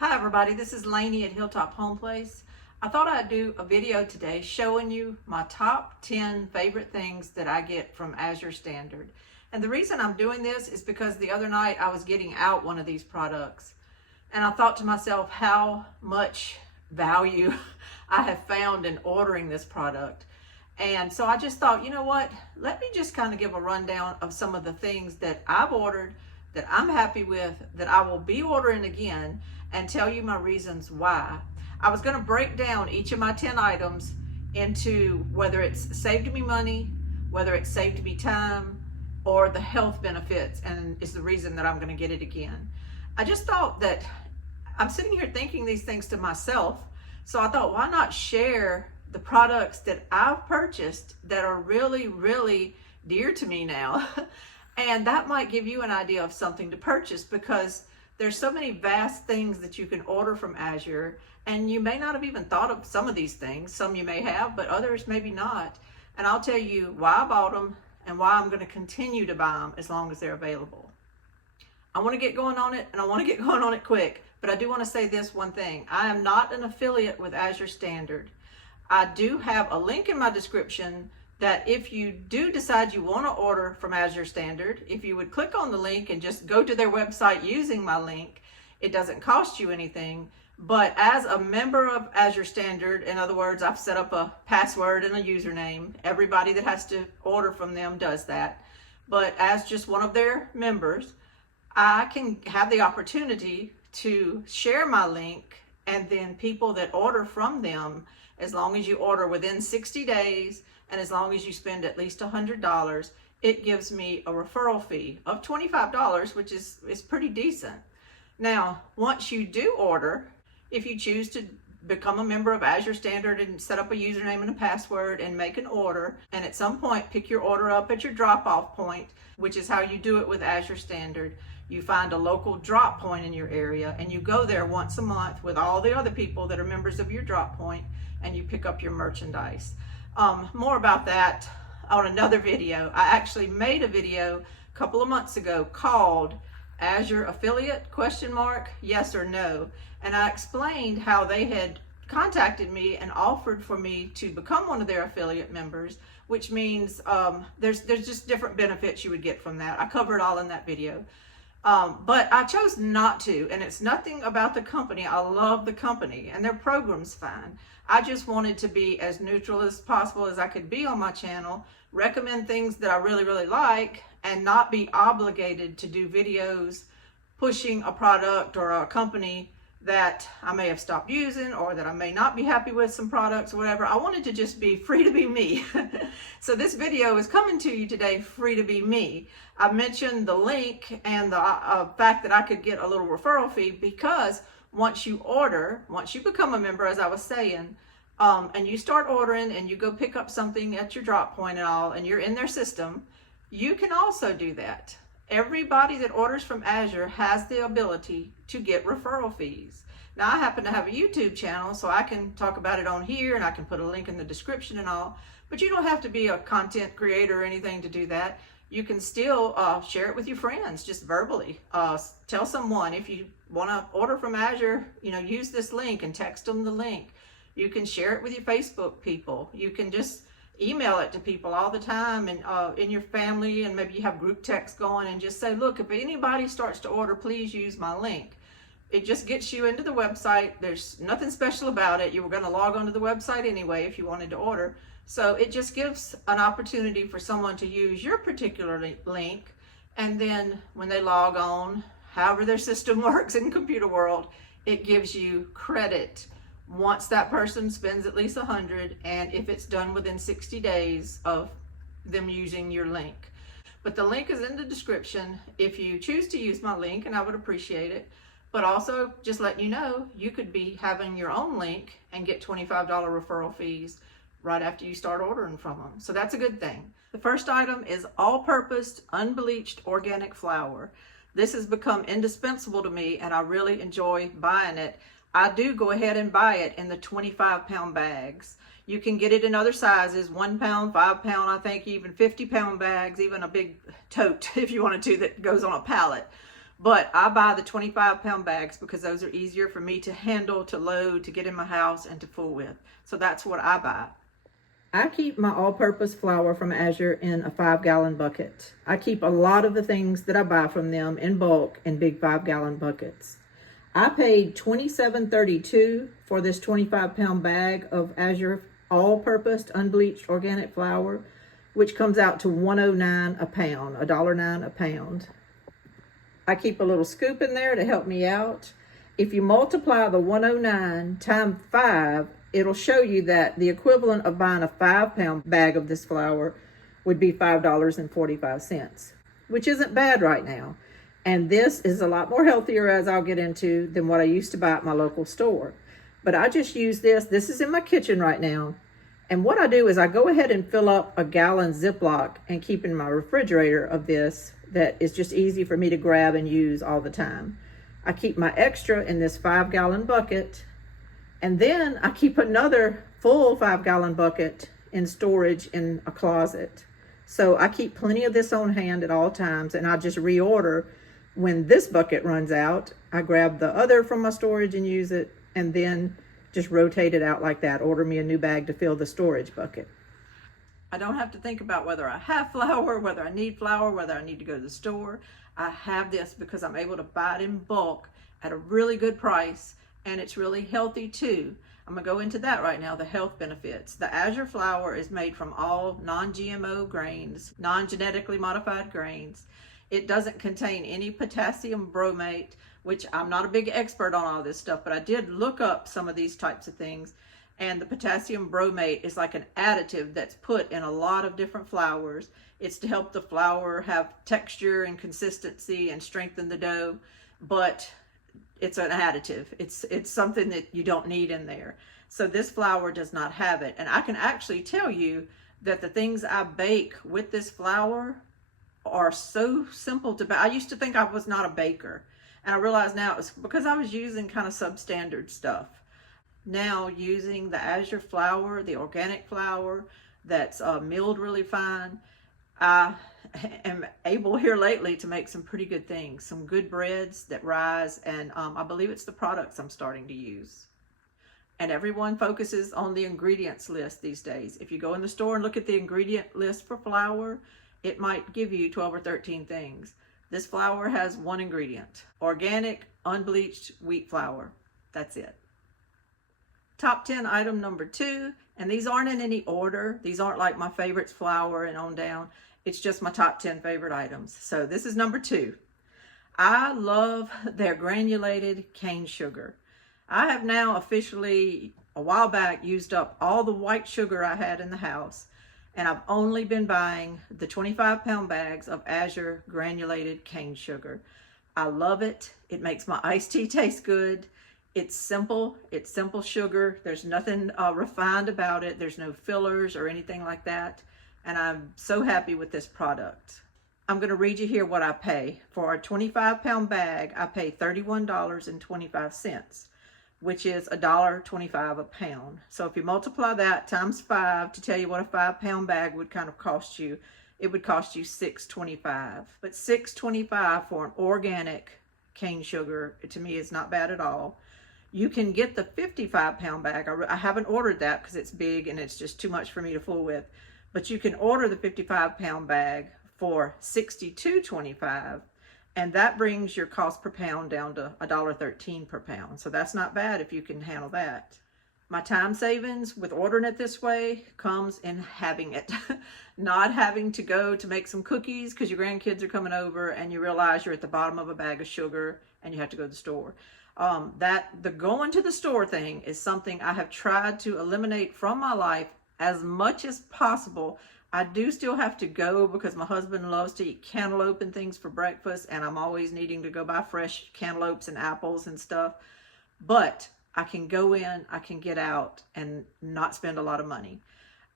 Hi everybody, this is Lainey at Hilltop Home Place. I thought I'd do a video today showing you my top 10 favorite things that I get from Azure Standard. And the reason I'm doing this is because the other night I was getting out one of these products and I thought to myself how much value I have found in ordering this product. And so I just thought, you know what, let me just kind of give a rundown of some of the things that I've ordered that I'm happy with, that I will be ordering again, and tell you my reasons why. I was going to break down each of my 10 items into whether it's saved me money, whether it's saved me time, or the health benefits, and is the reason that I'm going to get it again. I just thought that I'm sitting here thinking these things to myself, so I thought, why not share the products that I've purchased that are really, really dear to me now? And that might give you an idea of something to purchase, because there's so many vast things that you can order from Azure, and you may not have even thought of some of these things. Some you may have, but others maybe not. And I'll tell you why I bought them and why I'm going to continue to buy them as long as they're available. I want to get going on it, and I want to get going on it quick, but I do want to say this one thing. I am not an affiliate with Azure Standard. I do have a link in my description that if you do decide you want to order from Azure Standard, if you would click on the link and just go to their website using my link, it doesn't cost you anything. But as a member of Azure Standard, in other words, I've set up a password and a username. Everybody that has to order from them does that. But as just one of their members, I can have the opportunity to share my link, and then people that order from them, as long as you order within 60 days, and as long as you spend at least $100, it gives me a referral fee of $25, which is pretty decent. Now, once you do order, if you choose to become a member of Azure Standard and set up a username and a password and make an order, and at some point pick your order up at your drop-off point, which is how you do it with Azure Standard. You find a local drop point in your area, and you go there once a month with all the other people that are members of your drop point, and you pick up your merchandise. More about that on another video. I actually made a video a couple of months ago called Azure Affiliate ? Yes or no, and I explained how they had contacted me and offered for me to become one of their affiliate members, which means there's just different benefits you would get from that. I covered it all in that video. But I chose not to, and it's nothing about the company. I love the company and their program's fine. I just wanted to be as neutral as possible as I could be on my channel, recommend things that I really, really like, and not be obligated to do videos pushing a product or a company that I may have stopped using, or that I may not be happy with some products or whatever. I wanted to just be free to be me. So this video is coming to you today, free to be me. I mentioned the link and the fact that I could get a little referral fee, because once you become a member, as I was saying, and you start ordering and you go pick up something at your drop point and all, and you're in their system, you can also do that. Everybody that orders from Azure has the ability to get referral fees. Now, I happen to have a YouTube channel, so I can talk about it on here, and I can put a link in the description and all, but you don't have to be a content creator or anything to do that. You can still share it with your friends, just verbally. Tell someone, if you want to order from Azure, use this link, and text them the link. You can share it with your Facebook people. You can just email it to people all the time, and in your family, and maybe you have group text going, and just say, look, if anybody starts to order, please use my link. It just gets you into the website. There's nothing special about it. You were going to log onto the website anyway if you wanted to order. So it just gives an opportunity for someone to use your particular link, and then when they log on, however their system works in computer world, it gives you credit once that person spends at least 100, and if it's done within 60 days of them using your link. But the link is in the description if you choose to use my link, and I would appreciate it. But also, just letting you know, you could be having your own link and get $25 referral fees right after you start ordering from them. So that's a good thing. The first item is all-purpose unbleached organic flour. This has become indispensable to me, and I really enjoy buying it. I do go ahead and buy it in the 25-pound bags. You can get it in other sizes, 1 pound, 5 pound, I think even 50-pound bags, even a big tote if you wanted to that goes on a pallet. But I buy the 25-pound bags because those are easier for me to handle, to load, to get in my house, and to fool with. So that's what I buy. I keep my all-purpose flour from Azure in a 5-gallon bucket. I keep a lot of the things that I buy from them in bulk in big 5-gallon buckets. I paid $27.32 for this 25-pound bag of Azure all-purpose unbleached organic flour, which comes out to $1.09 a pound, $1.09 a pound. I keep a little scoop in there to help me out. If you multiply the 109 times 5, it'll show you that the equivalent of buying a 5-pound bag of this flour would be $5.45, which isn't bad right now. And this is a lot more healthier, as I'll get into, than what I used to buy at my local store. But I just use this. This is in my kitchen right now. And what I do is I go ahead and fill up a gallon Ziploc and keep in my refrigerator of this that is just easy for me to grab and use all the time. I keep my extra in this 5-gallon bucket, and then I keep another full 5-gallon bucket in storage in a closet. So I keep plenty of this on hand at all times, and I just reorder when this bucket runs out. I grab the other from my storage and use it, and then just rotate it out like that. Order me a new bag to fill the storage bucket. I don't have to think about whether I have flour, whether I need flour, whether I need to go to the store. I have this because I'm able to buy it in bulk at a really good price, and it's really healthy too. I'm gonna go into that right now, the health benefits. The Azure flour is made from all non-GMO grains, non-genetically modified grains. It doesn't contain any potassium bromate, which I'm not a big expert on all this stuff, but I did look up some of these types of things. And the potassium bromate is like an additive that's put in a lot of different flours. It's to help the flour have texture and consistency and strengthen the dough, but it's an additive. It's something that you don't need in there. So this flour does not have it. And I can actually tell you that the things I bake with this flour are so simple to bake. I used to think I was not a baker, and I realize now it's because I was using kind of substandard stuff. Now using the Azure flour, the organic flour that's milled really fine, I am able here lately to make some pretty good things, some good breads that rise, and I believe it's the products I'm starting to use. And everyone focuses on the ingredients list these days. If you go in the store and look at the ingredient list for flour, it might give you 12 or 13 things. This flour has one ingredient: organic, unbleached wheat flour. That's it. Top 10 item number 2, and these aren't in any order. These aren't like my favorites flour and on down. It's just my top 10 favorite items. So this is number 2. I love their granulated cane sugar. I have now officially, a while back, used up all the white sugar I had in the house, and I've only been buying the 25-pound bags of Azure granulated cane sugar. I love it. It makes my iced tea taste good. It's simple sugar. There's nothing refined about it. There's no fillers or anything like that. And I'm so happy with this product. I'm going to read you here what I pay. For a 25-pound bag, I pay $31.25, which is $1.25 a pound. So if you multiply that times 5 to tell you what a 5-pound bag would kind of cost you, it would cost you $6.25. But $6.25 for an organic cane sugar, to me, is not bad at all. You can get the 55-pound bag. I haven't ordered that because it's big and it's just too much for me to fool with. But you can order the 55-pound bag for $62.25, and that brings your cost per pound down to $1.13 per pound. So that's not bad if you can handle that. My time savings with ordering it this way comes in having it. Not having to go to make some cookies because your grandkids are coming over and you realize you're at the bottom of a bag of sugar and you have to go to the store. The going to the store thing is something I have tried to eliminate from my life as much as possible. I do still have to go because my husband loves to eat cantaloupe and things for breakfast, and I'm always needing to go buy fresh cantaloupes and apples and stuff. But I can go in, I can get out and not spend a lot of money.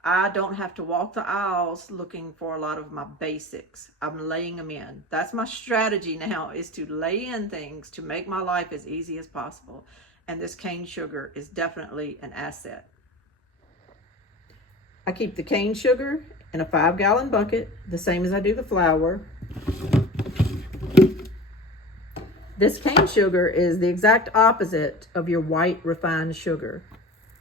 I don't have to walk the aisles looking for a lot of my basics. I'm laying them in. That's my strategy now, is to lay in things to make my life as easy as possible. And this cane sugar is definitely an asset. I keep the cane sugar in a 5-gallon bucket, the same as I do the flour. This cane sugar is the exact opposite of your white refined sugar.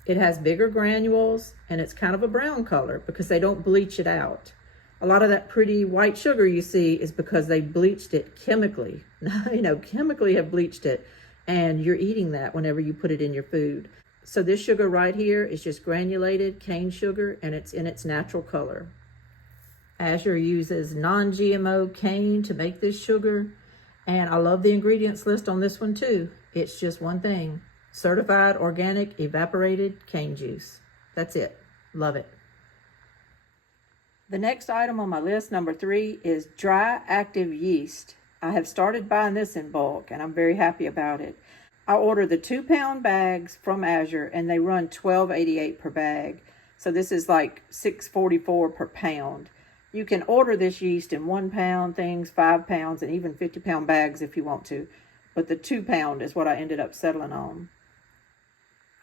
It has bigger granules and it's kind of a brown color because they don't bleach it out. A lot of that pretty white sugar you see is because they bleached it chemically. Chemically have bleached it, and you're eating that whenever you put it in your food. So this sugar right here is just granulated cane sugar, and it's in its natural color. Azure uses non-GMO cane to make this sugar, and I love the ingredients list on this one too. It's just one thing: certified organic evaporated cane juice. That's it. Love it. The next item on my list, number 3, is dry active yeast. I have started buying this in bulk, and I'm very happy about it. I order the 2-pound bags from Azure, and they run $12.88 per bag. So this is like $6.44 per pound. You can order this yeast in 1-pound things, 5 pounds, and even 50-pound bags if you want to. But the 2-pound is what I ended up settling on.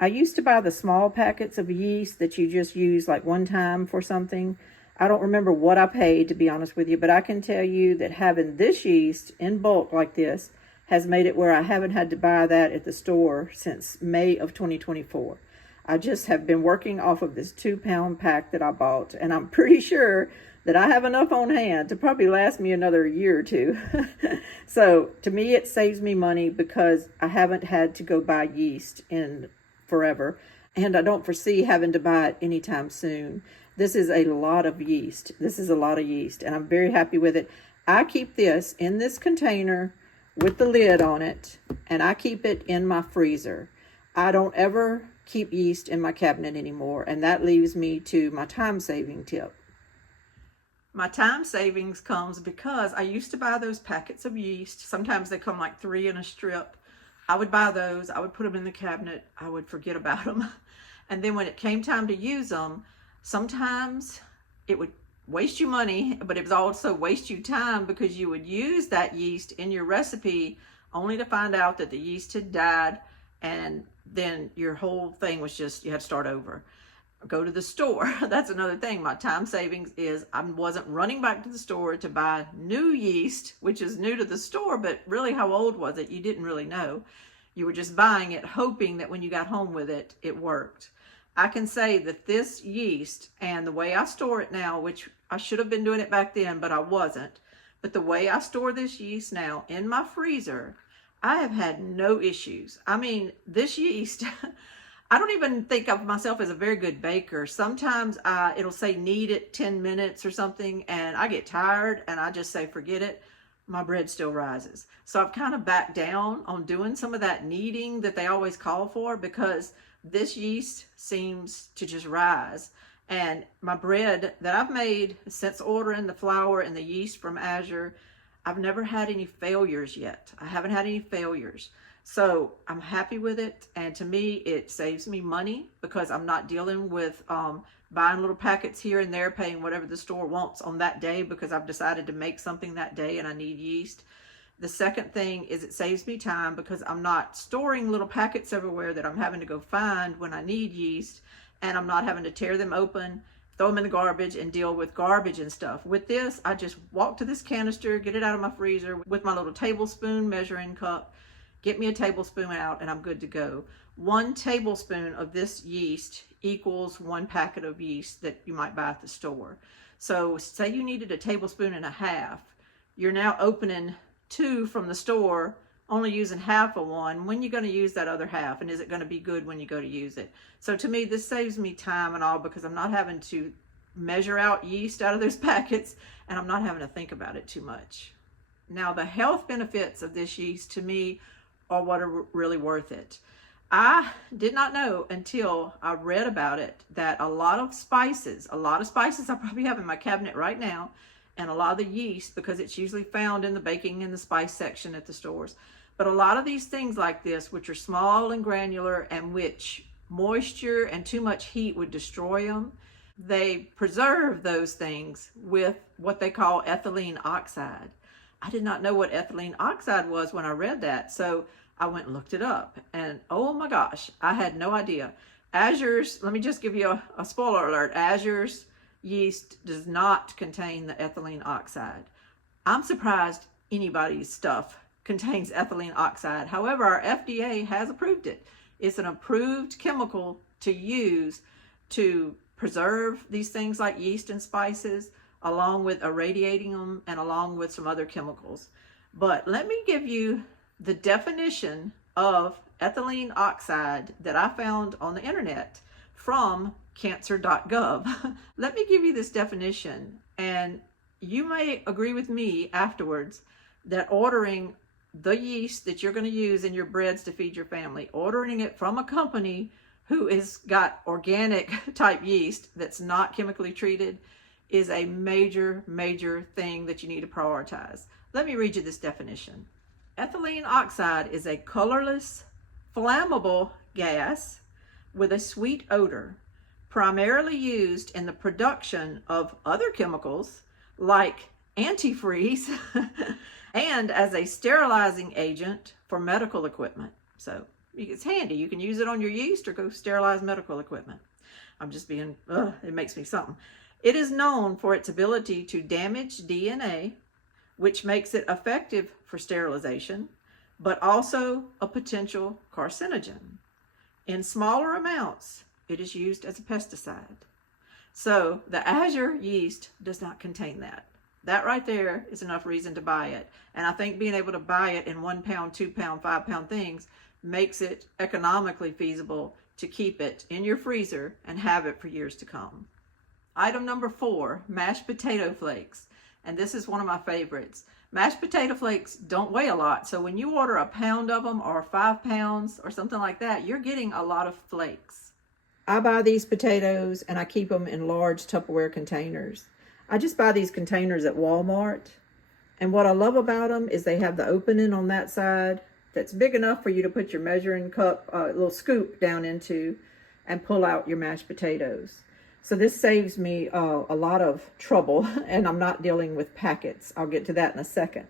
I used to buy the small packets of yeast that you just use like one time for something. I don't remember what I paid, to be honest with you, but I can tell you that having this yeast in bulk like this has made it where I haven't had to buy that at the store since May of 2024. I just have been working off of this 2-pound pack that I bought, and I'm pretty sure that I have enough on hand to probably last me another year or two. So to me, it saves me money because I haven't had to go buy yeast in forever, and I don't foresee having to buy it anytime soon. This is a lot of yeast. And I'm very happy with it. I keep this in this container with the lid on it, and I keep it in my freezer. I don't ever keep yeast in my cabinet anymore, and that leaves me to my time-saving tip. My time savings comes because I used to buy those packets of yeast. Sometimes they come like 3 in a strip. I would buy those. I would put them in the cabinet. I would forget about them. And then when it came time to use them, sometimes it would waste you money, but it was also waste you time because you would use that yeast in your recipe only to find out that the yeast had died, and then your whole thing was just, you had to start over. Go to the store. That's another thing. My time savings is I wasn't running back to the store to buy new yeast, which is new to the store, but really how old was it? You didn't really know. You were just buying it, hoping that when you got home with it, it worked. I can say that this yeast and the way I store it now, which I should have been doing it back then, but I wasn't. But the way I store this yeast now in my freezer, I have had no issues. I mean, this yeast, I don't even think of myself as a very good baker. Sometimes it'll say knead it 10 minutes or something, and I get tired and I just say, forget it. My bread still rises. So I've kind of backed down on doing some of that kneading that they always call for, because this yeast seems to just rise. And my bread that I've made since ordering the flour and the yeast from Azure, I've never had any failures yet. I haven't had any failures. So I'm happy with it. And to me, it saves me money because I'm not dealing with buying little packets here and there, paying whatever the store wants on that day because I've decided to make something that day and I need yeast. The second thing is it saves me time because I'm not storing little packets everywhere that I'm having to go find when I need yeast, and I'm not having to tear them open, throw them in the garbage, and deal with garbage and stuff. With this, I just walk to this canister, get it out of my freezer with my little tablespoon measuring cup, get me a tablespoon out, and I'm good to go. 1 tablespoon of this yeast equals 1 packet of yeast that you might buy at the store. So say you needed a tablespoon and a half, you're now opening 2 from the store, only using half of one. When you're going to use that other half, and is it going to be good when you go to use it? So to me, this saves me time and all because I'm not having to measure out yeast out of those packets, and I'm not having to think about it too much. Now, the health benefits of this yeast to me are what are really worth it. I did not know until I read about it that a lot of spices I probably have in my cabinet right now, and a lot of the yeast, because it's usually found in the baking and the spice section at the stores. But a lot of these things like this, which are small and granular and which moisture and too much heat would destroy them, they preserve those things with what they call ethylene oxide. I did not know what ethylene oxide was when I read that. So I went and looked it up, and oh my gosh, I had no idea. Azure's, let me just give you a spoiler alert, Azure's yeast does not contain the ethylene oxide. I'm surprised anybody's stuff contains ethylene oxide. However, our FDA has approved it. It's an approved chemical to use to preserve these things like yeast and spices, along with irradiating them and along with some other chemicals. But let me give you the definition of ethylene oxide that I found on the internet from cancer.gov. Let me give you this definition, and you may agree with me afterwards that ordering the yeast that you're going to use in your breads to feed your family, ordering it from a company who has got organic type yeast that's not chemically treated, is a major, major thing that you need to prioritize. Let me read you this definition. Ethylene oxide is a colorless, flammable gas with a sweet odor, primarily used in the production of other chemicals like antifreeze and as a sterilizing agent for medical equipment. So it's handy. You can use it on your yeast or go sterilize medical equipment. I'm just being, it makes me something. It is known for its ability to damage DNA, which makes it effective for sterilization, but also a potential carcinogen. In smaller amounts, it is used as a pesticide. So the Azure yeast does not contain that. That right there is enough reason to buy it. And I think being able to buy it in 1 pound, 2 pound, 5 pound things makes it economically feasible to keep it in your freezer and have it for years to come. Item number 4, mashed potato flakes. And this is one of my favorites. Mashed potato flakes don't weigh a lot. So when you order a pound of them or 5 pounds or something like that, you're getting a lot of flakes. I buy these potatoes and I keep them in large Tupperware containers. I just buy these containers at Walmart. And what I love about them is they have the opening on that side that's big enough for you to put your measuring cup, little scoop down into and pull out your mashed potatoes. So this saves me a lot of trouble, and I'm not dealing with packets. I'll get to that in a second.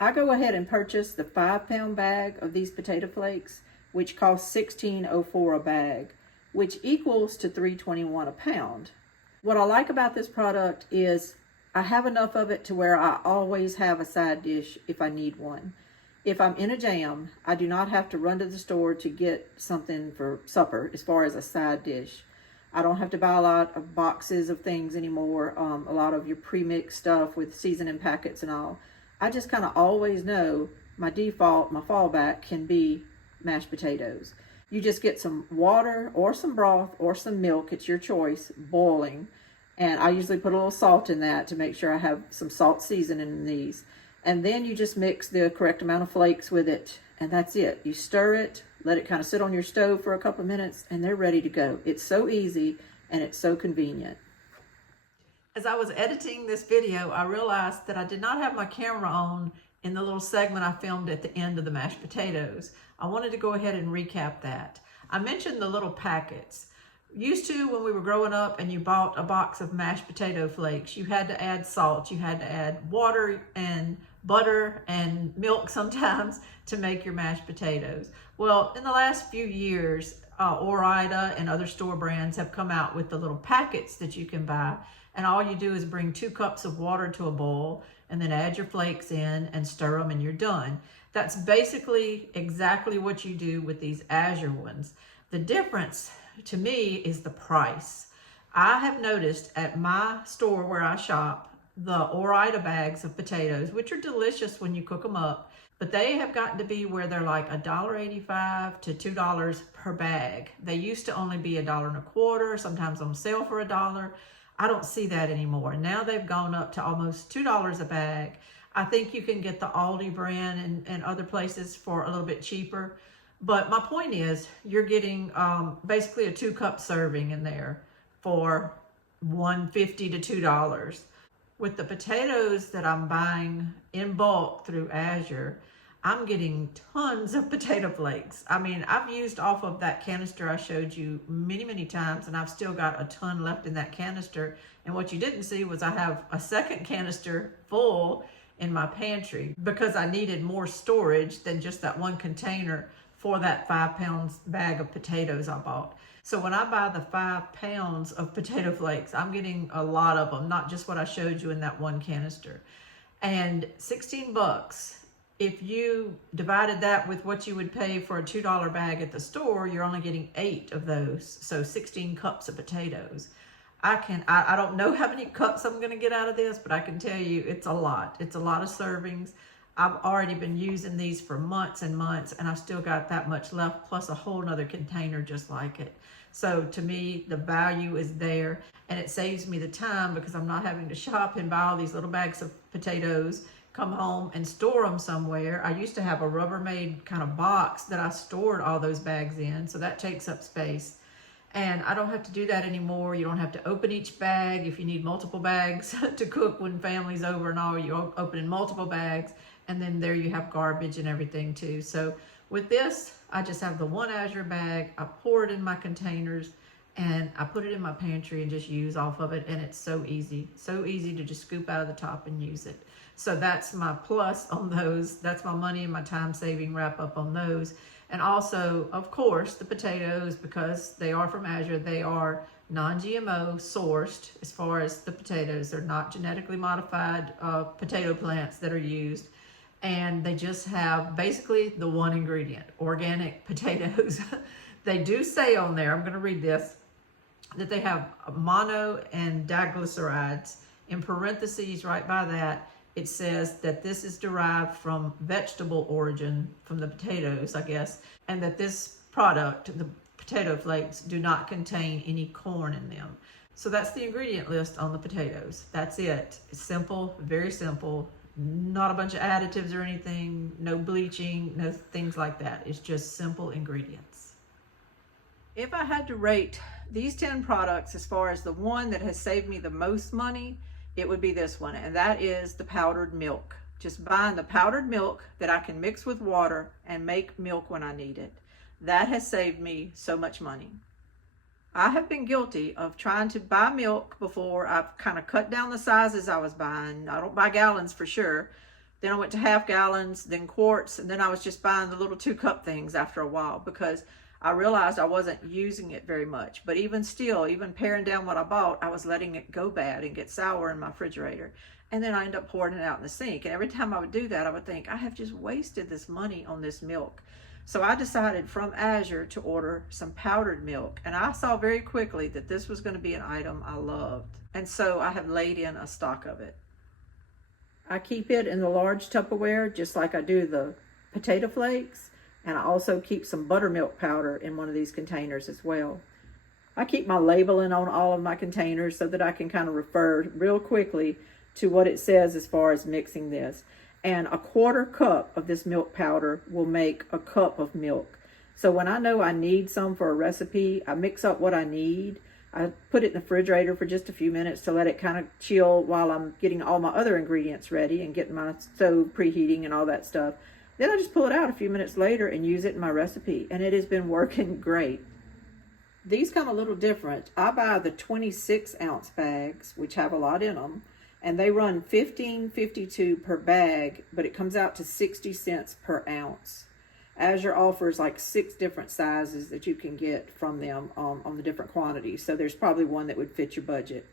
I go ahead and purchase the 5 pound bag of these potato flakes, which costs $16.04 a bag, which equals to $3.21 a pound. What I like about this product is I have enough of it to where I always have a side dish if I need one. If I'm in a jam, I do not have to run to the store to get something for supper as far as a side dish. I don't have to buy a lot of boxes of things anymore, a lot of your pre-mixed stuff with seasoning packets and all. I just kind of always know my default, my fallback can be mashed potatoes. You just get some water or some broth or some milk, it's your choice, boiling. And I usually put a little salt in that to make sure I have some salt seasoning in these. And then you just mix the correct amount of flakes with it, and that's it. You stir it, let it kind of sit on your stove for a couple of minutes, and they're ready to go. It's so easy, and it's so convenient. As I was editing this video, I realized that I did not have my camera on in the little segment I filmed at the end of the mashed potatoes. I wanted to go ahead and recap that. I mentioned the little packets. Used to, when we were growing up and you bought a box of mashed potato flakes, you had to add salt, you had to add water and butter and milk sometimes to make your mashed potatoes. Well, in the last few years, Ore-Ida and other store brands have come out with the little packets that you can buy, and all you do is bring 2 cups of water to a boil and then add your flakes in and stir them and you're done. That's basically exactly what you do with these Azure ones. The difference to me is the price. I have noticed at my store where I shop, the Ore-Ida bags of potatoes, which are delicious when you cook them up, but they have gotten to be where they're like $1.85 to $2 per bag. They used to only be $1.25, sometimes on sale for $1. I don't see that anymore. Now they've gone up to almost $2 a bag. I think you can get the Aldi brand and other places for a little bit cheaper. But my point is, you're getting basically a 2-cup serving in there for $1.50 to $2. With the potatoes that I'm buying in bulk through Azure, I'm getting tons of potato flakes. I mean, I've used off of that canister I showed you many, many times, and I've still got a ton left in that canister. And what you didn't see was I have a second canister full in my pantry because I needed more storage than just that one container for that 5 pounds bag of potatoes I bought. So when I buy the 5 pounds of potato flakes, I'm getting a lot of them, not just what I showed you in that one canister. And $16 if you divided that with what you would pay for a $2 bag at the store, you're only getting 8 of those, so 16 cups of potatoes. I don't know how many cups I'm going to get out of this, but I can tell you it's a lot. It's a lot of servings. I've already been using these for months and months, and I've still got that much left, plus a whole nother container just like it. So to me, the value is there, and it saves me the time because I'm not having to shop and buy all these little bags of potatoes, come home and store them somewhere. I used to have a Rubbermaid kind of box that I stored all those bags in, so that takes up space. And I don't have to do that anymore. You don't have to open each bag. If you need multiple bags to cook when family's over and all, you open in multiple bags, and then there you have garbage and everything too. So with this, I just have the one Azure bag. I pour it in my containers and I put it in my pantry and just use off of it. And it's so easy to just scoop out of the top and use it. So that's my plus on those. That's my money and my time saving wrap up on those. And also, of course, the potatoes, because they are from Azure, they are non-GMO sourced as far as the potatoes. They're not genetically modified potato plants that are used. And they just have basically the one ingredient, organic potatoes. They do say on there, I'm going to read this, that they have mono and diglycerides. In parentheses right by that, it says that this is derived from vegetable origin, from the potatoes, I guess, and that this product, the potato flakes, do not contain any corn in them. So that's the ingredient list on the potatoes. That's it. It's simple, very simple. Not a bunch of additives or anything, no bleaching, no things like that. It's just simple ingredients. If I had to rate these 10 products as far as the one that has saved me the most money, it would be this one, and that is the powdered milk. Just buying the powdered milk that I can mix with water and make milk when I need it. That has saved me so much money. I have been guilty of trying to buy milk before. I've kind of cut down the sizes I was buying. I don't buy gallons for sure. Then I went to half gallons, then quarts, and then I was just buying the little 2-cup things after a while because I realized I wasn't using it very much. But even still, even paring down what I bought, I was letting it go bad and get sour in my refrigerator. And then I end up pouring it out in the sink. And every time I would do that, I would think, I have just wasted this money on this milk. So I decided from Azure to order some powdered milk. And I saw very quickly that this was going to be an item I loved. And so I have laid in a stock of it. I keep it in the large Tupperware, just like I do the potato flakes. And I also keep some buttermilk powder in one of these containers as well. I keep my labeling on all of my containers so that I can kind of refer real quickly to what it says as far as mixing this. And a 1/4 cup of this milk powder will make a cup of milk. So when I know I need some for a recipe, I mix up what I need. I put it in the refrigerator for just a few minutes to let it kind of chill while I'm getting all my other ingredients ready and getting my stove preheating and all that stuff. Then I just pull it out a few minutes later and use it in my recipe, and it has been working great. These come a little different. I buy the 26-ounce bags, which have a lot in them, and they run $15.52 per bag, but it comes out to 60 cents per ounce. Azure offers like 6 different sizes that you can get from them on the different quantities, so there's probably one that would fit your budget.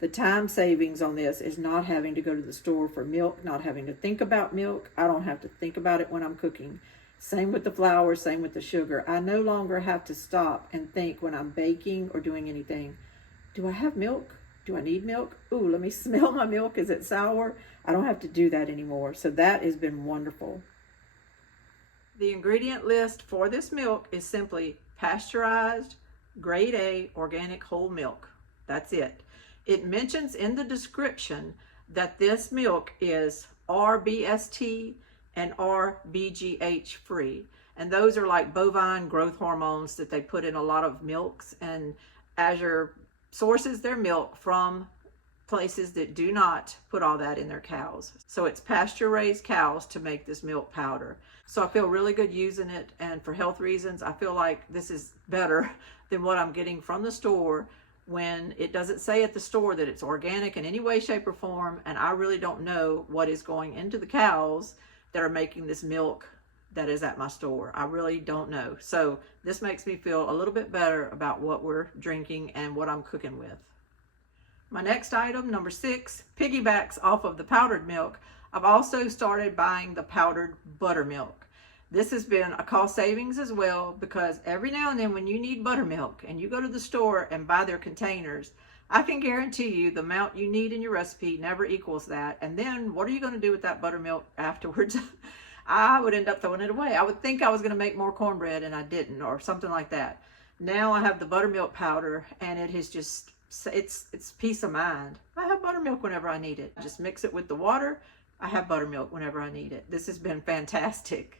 The time savings on this is not having to go to the store for milk, not having to think about milk. I don't have to think about it when I'm cooking. Same with the flour, same with the sugar. I no longer have to stop and think when I'm baking or doing anything. Do I have milk? Do I need milk? Ooh, let me smell my milk. Is it sour? I don't have to do that anymore. So that has been wonderful. The ingredient list for this milk is simply pasteurized, grade A, organic whole milk. That's it. It mentions in the description that this milk is RBST and RBGH free. And those are like bovine growth hormones that they put in a lot of milks, and Azure sources their milk from places that do not put all that in their cows. So it's pasture raised cows to make this milk powder. So I feel really good using it, and for health reasons, I feel like this is better than what I'm getting from the store, when it doesn't say at the store that it's organic in any way, shape, or form, and I really don't know what is going into the cows that are making this milk that is at my store. I really don't know. So this makes me feel a little bit better about what we're drinking and what I'm cooking with. My next item, number 6, piggybacks off of the powdered milk. I've also started buying the powdered buttermilk. This has been a cost savings as well, because every now and then when you need buttermilk and you go to the store and buy their containers, I can guarantee you the amount you need in your recipe never equals that. And then what are you going to do with that buttermilk afterwards? I would end up throwing it away. I would think I was going to make more cornbread and I didn't, or something like that. Now I have the buttermilk powder, and it has just, it's peace of mind. I have buttermilk whenever I need it. I just mix it with the water. I have buttermilk whenever I need it. This has been fantastic.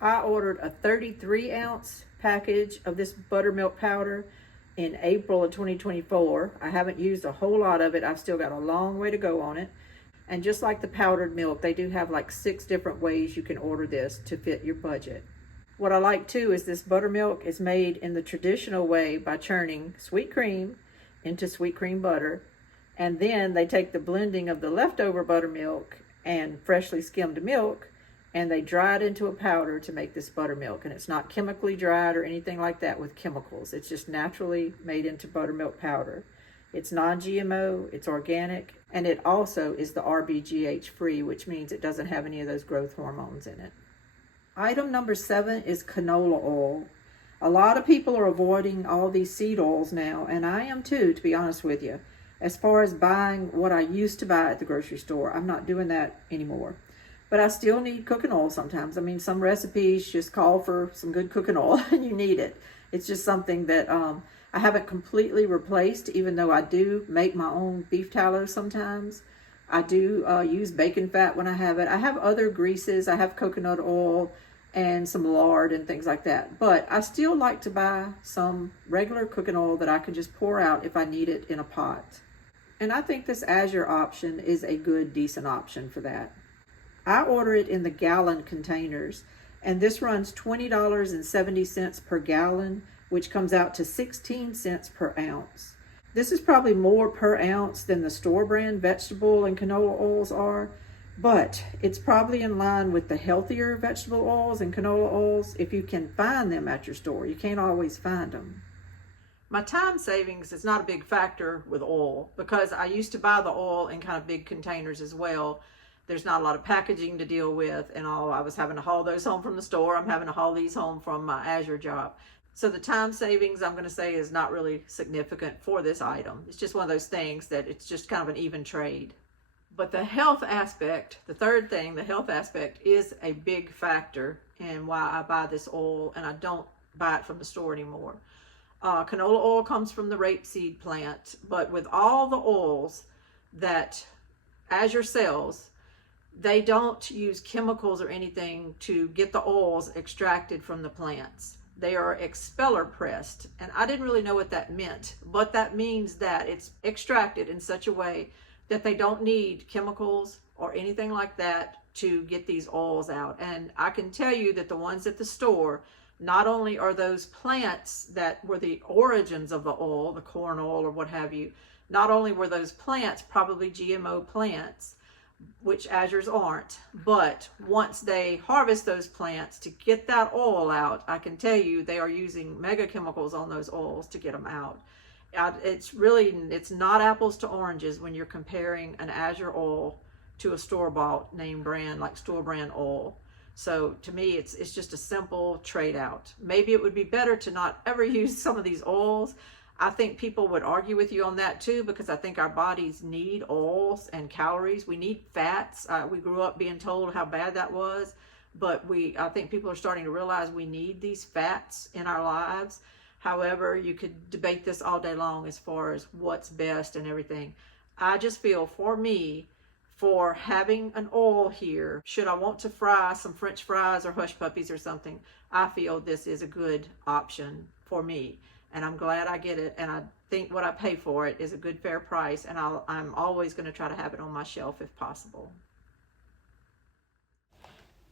I ordered a 33-ounce package of this buttermilk powder in April of 2024. I haven't used a whole lot of it. I've still got a long way to go on it. And just like the powdered milk, they do have like 6 different ways you can order this to fit your budget. What I like too is this buttermilk is made in the traditional way by churning sweet cream into sweet cream butter. And then they take the blending of the leftover buttermilk and freshly skimmed milk, and they dry it into a powder to make this buttermilk. And it's not chemically dried or anything like that with chemicals. It's just naturally made into buttermilk powder. It's non-GMO, it's organic, and it also is the RBGH free, which means it doesn't have any of those growth hormones in it. Item number 7 is canola oil. A lot of people are avoiding all these seed oils now, and I am too, to be honest with you. As far as buying what I used to buy at the grocery store, I'm not doing that anymore. But I still need cooking oil sometimes. I mean, some recipes just call for some good cooking oil and you need it. It's just something that I haven't completely replaced, even though I do make my own beef tallow sometimes. I do use bacon fat when I have it. I have other greases. I have coconut oil and some lard and things like that. But I still like to buy some regular cooking oil that I can just pour out if I need it in a pot. And I think this Azure option is a good, decent option for that. I order it in the gallon containers, and this runs $20.70 per gallon, which comes out to 16 cents per ounce. This is probably more per ounce than the store brand vegetable and canola oils are, but it's probably in line with the healthier vegetable oils and canola oils if you can find them at your store. You can't always find them. My time savings is not a big factor with oil, because I used to buy the oil in kind of big containers as well. There's not a lot of packaging to deal with and all. I was having to haul those home from the store. I'm having to haul these home from my Azure job. So the time savings, I'm going to say, is not really significant for this item. It's just one of those things that it's just kind of an even trade. But the health aspect, the third thing, the health aspect is a big factor in why I buy this oil, and I don't buy it from the store anymore. Canola oil comes from the rapeseed plant, but with all the oils that Azure sells, they don't use chemicals or anything to get the oils extracted from the plants. They are expeller pressed, and I didn't really know what that meant, but that means that it's extracted in such a way that they don't need chemicals or anything like that to get these oils out. And I can tell you that the ones at the store, not only are those plants that were the origins of the oil, the corn oil or what have you, not only were those plants probably GMO plants, which Azure's aren't, but once they harvest those plants to get that oil out, I can tell you they are using mega chemicals on those oils to get them out. It's not apples to oranges when you're comparing an Azure oil to a store-bought name brand like store brand oil. So to me, it's just a simple trade out. Maybe it would be better to not ever use some of these oils. I think people would argue with you on that too, because I think our bodies need oils and calories. We need fats. We grew up being told how bad that was, but I think people are starting to realize we need these fats in our lives. However, you could debate this all day long as far as what's best and everything. I just feel for me, for having an oil here, should I want to fry some French fries or hush puppies or something, I feel this is a good option for me. And I'm glad I get it, and I think what I pay for it is a good, fair price, and I'm always going to try to have it on my shelf if possible.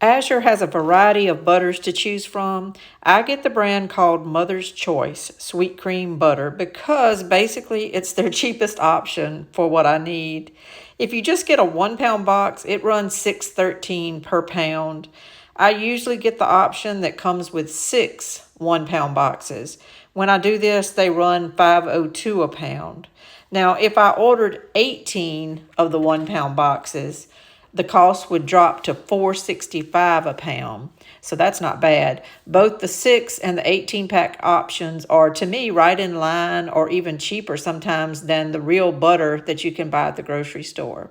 Azure has a variety of butters to choose from. I get the brand called Mother's Choice Sweet Cream Butter because basically it's their cheapest option for what I need. If you just get a 1-pound box, it runs $6.13 per pound. I usually get the option that comes with 6 1-pound boxes. When I do this, they run $5.02 a pound. Now, if I ordered 18 of the 1-pound boxes, the cost would drop to $4.65 a pound. So that's not bad. Both the 6 and the 18 pack options are, to me, right in line or even cheaper sometimes than the real butter that you can buy at the grocery store.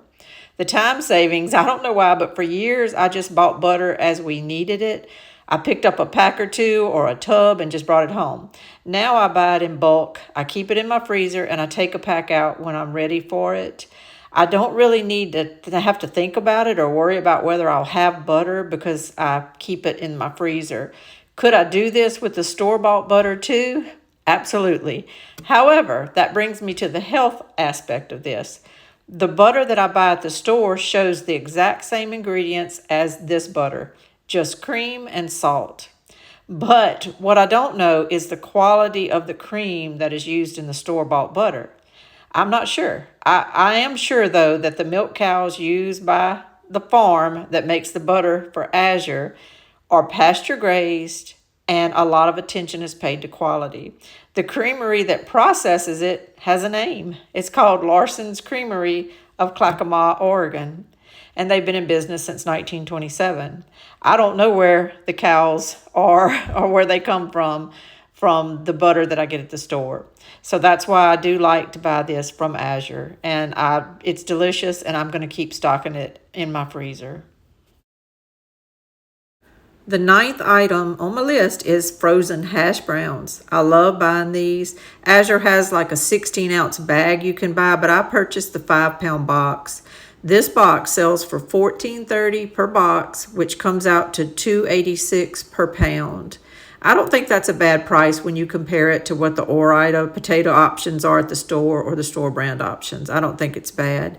The time savings, I don't know why, but for years I just bought butter as we needed it. I picked up a pack or two or a tub and just brought it home. Now I buy it in bulk. I keep it in my freezer and I take a pack out when I'm ready for it. I don't really need to have to think about it or worry about whether I'll have butter because I keep it in my freezer. Could I do this with the store-bought butter too? Absolutely. However, that brings me to the health aspect of this. The butter that I buy at the store shows the exact same ingredients as this butter, just cream and salt. But what I don't know is the quality of the cream that is used in the store-bought butter. I'm not sure. I am sure, though, that the milk cows used by the farm that makes the butter for Azure are pasture grazed, and a lot of attention is paid to quality. The creamery that processes it has a name. It's called Larson's Creamery of Clackamas, Oregon, and they've been in business since 1927. I don't know where the cows are or where they come from the butter that I get at the store. So that's why I do like to buy this from Azure, and it's delicious, and I'm going to keep stocking it in my freezer. The 9th item on my list is frozen hash browns. I love buying these. Azure has like a 16-ounce bag you can buy, but I purchased the 5-pound box. This box sells for $14.30 per box, which comes out to $2.86 per pound. I don't think that's a bad price when you compare it to what the Ore-Ida potato options are at the store or the store brand options. I don't think it's bad.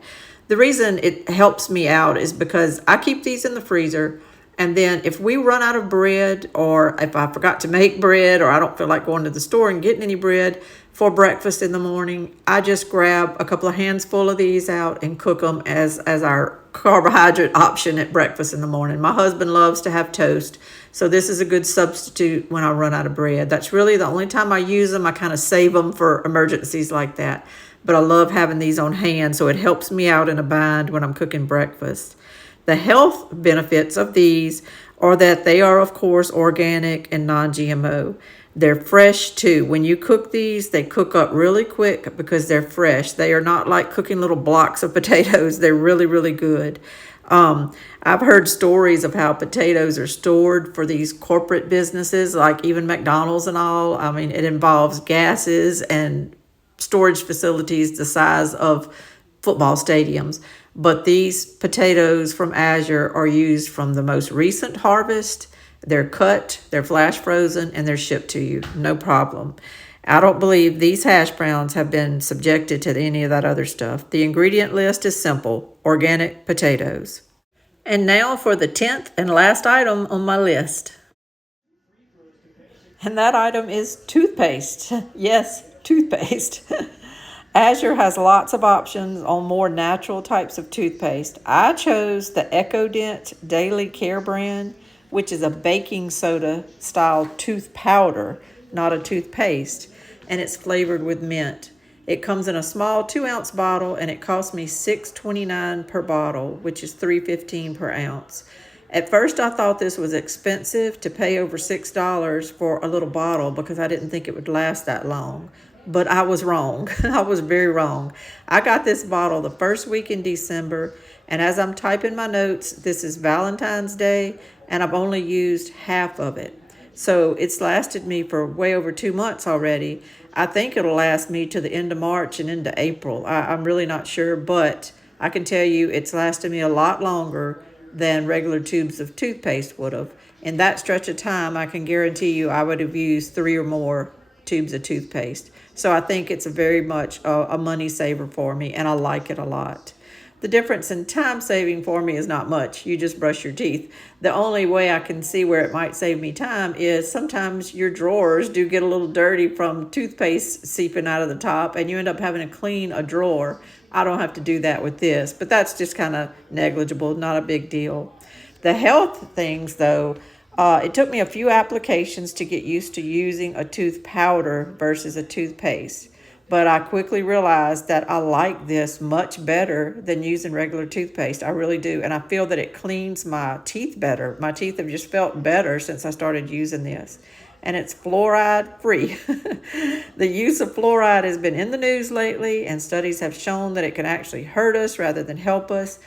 The reason it helps me out is because I keep these in the freezer, and then if we run out of bread, or if I forgot to make bread, or I don't feel like going to the store and getting any bread for breakfast in the morning, I just grab a couple of handfuls of these out and cook them as our carbohydrate option at breakfast in the morning. My husband loves to have toast, so this is a good substitute when I run out of bread. That's really the only time I use them. I kind of save them for emergencies like that, but I love having these on hand, so it helps me out in a bind when I'm cooking breakfast. The health benefits of these are that they are, of course, organic and non-GMO. They're fresh too. When you cook these, they cook up really quick because they're fresh. They are not like cooking little blocks of potatoes. They're really, really good. I've heard stories of how potatoes are stored for these corporate businesses, like even McDonald's and all. I mean, it involves gases and storage facilities the size of football stadiums. But these potatoes from Azure are used from the most recent harvest. They're cut, they're flash frozen, and they're shipped to you. No problem. I don't believe these hash browns have been subjected to any of that other stuff. The ingredient list is simple: organic potatoes. And now for the 10th and last item on my list. And that item is toothpaste. Yes, toothpaste. Azure has lots of options on more natural types of toothpaste. I chose the EcoDent Daily Care brand, which is a baking soda style tooth powder, not a toothpaste, and it's flavored with mint. It comes in a small 2-ounce bottle, and it cost me $6.29 per bottle, which is $3.15 per ounce. At first, I thought this was expensive to pay over $6 for a little bottle because I didn't think it would last that long. But I was wrong. I was very wrong. I got this bottle the first week in December, and as I'm typing my notes, this is Valentine's Day, and I've only used half of it. So it's lasted me for way over 2 months already. I think it'll last me to the end of March and into April. I'm really not sure, but I can tell you it's lasted me a lot longer than regular tubes of toothpaste would have. In that stretch of time, I can guarantee you I would have used 3 or more tubes of toothpaste. So I think it's very much a money saver for me, and I like it a lot. The difference in time saving for me is not much. You just brush your teeth. The only way I can see where it might save me time is sometimes your drawers do get a little dirty from toothpaste seeping out of the top, and you end up having to clean a drawer. I don't have to do that with this, but that's just kind of negligible, not a big deal. The health things, though, it took me a few applications to get used to using a tooth powder versus a toothpaste. But I quickly realized that I like this much better than using regular toothpaste. I really do. And I feel that it cleans my teeth better. My teeth have just felt better since I started using this. And it's fluoride free. The use of fluoride has been in the news lately, and studies have shown that it can actually hurt us rather than help us.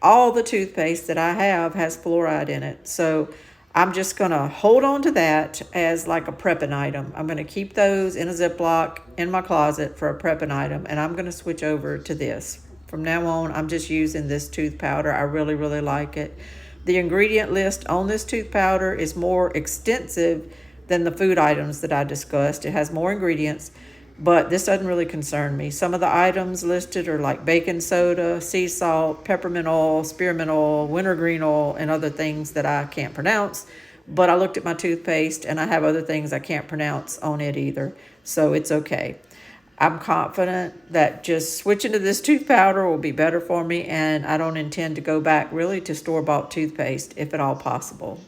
All the toothpaste that I have has fluoride in it. So I'm just going to hold on to that as like a prepping item. I'm going to keep those in a Ziploc in my closet for a prepping item, and I'm going to switch over to this. From now on, I'm just using this tooth powder. I really, really like it. The ingredient list on this tooth powder is more extensive than the food items that I discussed. It has more ingredients, but this doesn't really concern me. Some of the items listed are like baking soda, sea salt, peppermint oil, spearmint oil, wintergreen oil, and other things that I can't pronounce. But I looked at my toothpaste and I have other things I can't pronounce on it either, so it's okay. I'm confident that just switching to this tooth powder will be better for me, and I don't intend to go back really to store-bought toothpaste if at all possible.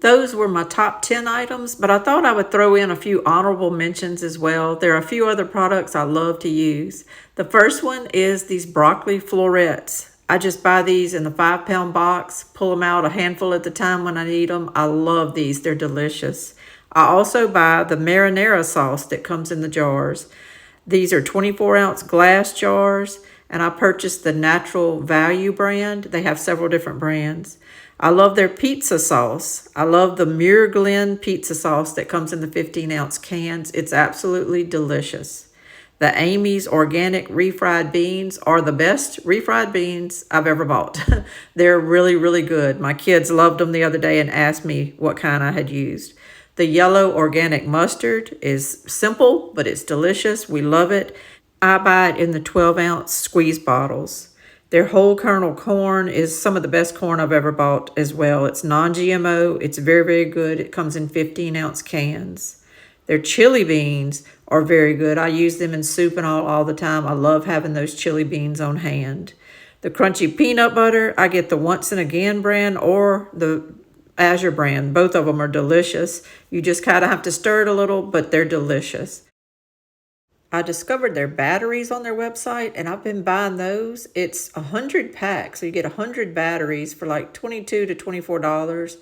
Those were my top 10 items, but I thought I would throw in a few honorable mentions as well. There are a few other products I love to use. The first one is these broccoli florets. I just buy these in the 5-pound box, pull them out a handful at a time when I need them. I love these, they're delicious. I also buy the marinara sauce that comes in the jars. These are 24-ounce glass jars, and I purchased the Natural Value brand. They have several different brands. I love their pizza sauce. I love the Muir Glen pizza sauce that comes in the 15-ounce cans. It's absolutely delicious. The Amy's organic refried beans are the best refried beans I've ever bought. They're really, really good. My kids loved them the other day and asked me what kind I had used. The yellow organic mustard is simple, but it's delicious. We love it. I buy it in the 12-ounce squeeze bottles. Their whole kernel corn is some of the best corn I've ever bought as well. It's non-GMO. It's very, very good. It comes in 15-ounce cans. Their chili beans are very good. I use them in soup and all the time. I love having those chili beans on hand. The crunchy peanut butter, I get the Once and Again brand or the Azure brand. Both of them are delicious. You just kind of have to stir it a little, but they're delicious. I discovered their batteries on their website, and I've been buying those. It's 100 packs, so you get 100 batteries for like $22 to $24.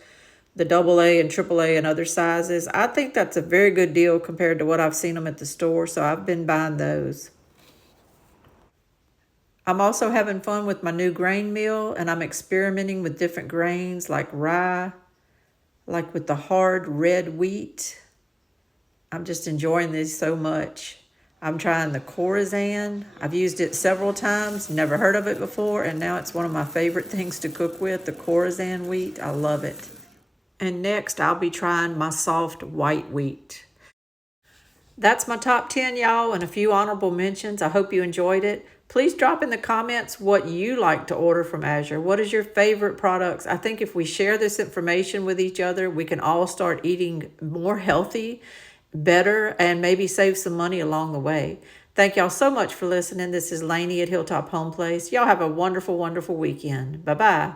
The AA and AAA and other sizes. I think that's a very good deal compared to what I've seen them at the store, so I've been buying those. I'm also having fun with my new grain meal, and I'm experimenting with different grains like rye, like with the hard red wheat. I'm just enjoying these so much. I'm trying the Corazan. I've used it several times, never heard of it before, and now it's one of my favorite things to cook with, the Corazan wheat. I love it. And next, I'll be trying my soft white wheat. That's my top 10, y'all, and a few honorable mentions. I hope you enjoyed it. Please drop in the comments what you like to order from Azure. What is your favorite products? I think if we share this information with each other, we can all start eating more healthy, better, and maybe save some money along the way. Thank y'all so much for listening. This is Lainey at Hilltop Home Place. Y'all have a wonderful, wonderful weekend. Bye-bye.